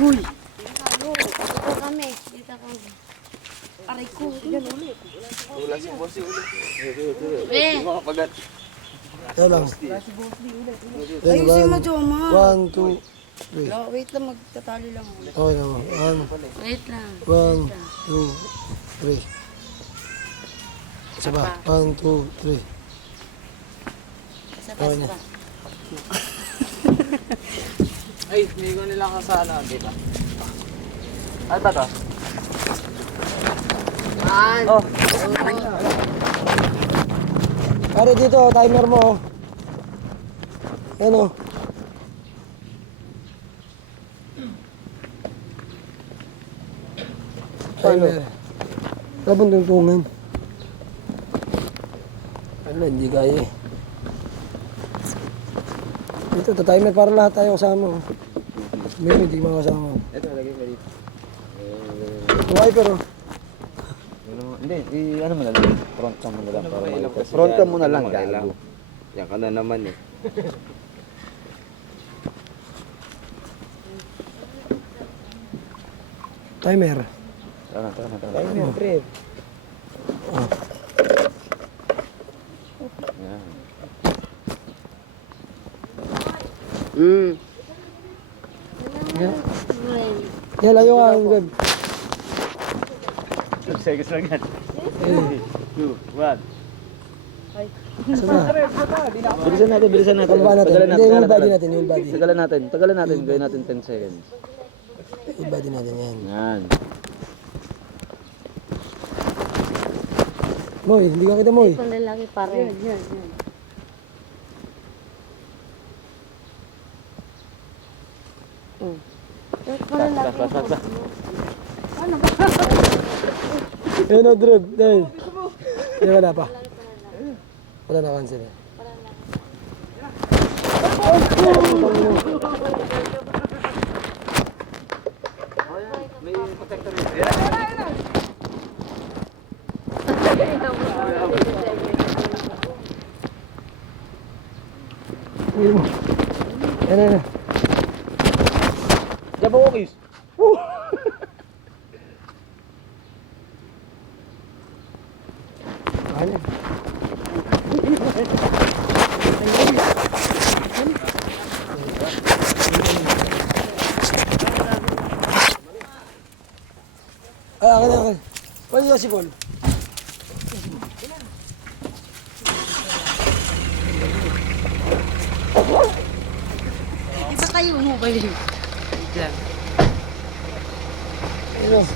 Uy! Dito kami. Dito kami. Aray ko. Wala si Bossy ulit. Eh! Makapagat. Ito lang. Ayusin mo, Joma. 1, 2, 3. Wait lang, magtatali lang ako. Okay na mo. Wait lang. 1, 2, 3. Isa pa. 1, 2, 3. Isa pa, isa pa. Ay, hindi ko nila kasana, di ba? Ano ba to? Oh, Pare dito, timer mo. Ayan o. Timer. Labang tungtungan. Ano, hindi kaya eh. Dito, timer para lahat tayo kasama. May hindi makasama. ito, lagay ka dito. Wiper o. Hindi, ano mo na lang. Front cam mo na lang. Front cam mo na lang, gago. Yan ka na naman eh. Timer. Tara. Timer, pre. Yan. Yan, layo ka. Good. 2 seconds lang yan. 2, 1. Isa na. Bilisan natin. Pagba natin. Tagalan Hindi, whole body natin. Whole body. Tagalan natin. Gawin natin 10 seconds. Whole body natin yan. Yan. Moy, hindi ka kita Moy. Kung lalaki pa rin. Yan. Bas. Ayun o, drip. Dahil. Hindi, wala pa. Wala na cancel eh. May protector dito. Ayun mo. Yan. Jabokis. Ano? Akin. Pwede yung si Paul. Iba kayo mo ba yun? Ayun.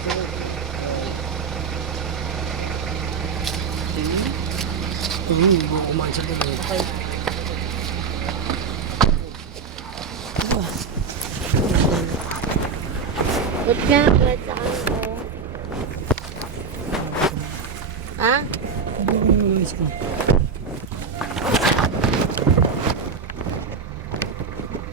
Kumain siya doon. Ba't ka naklat sa kanto? Ha? Hindi ko na yung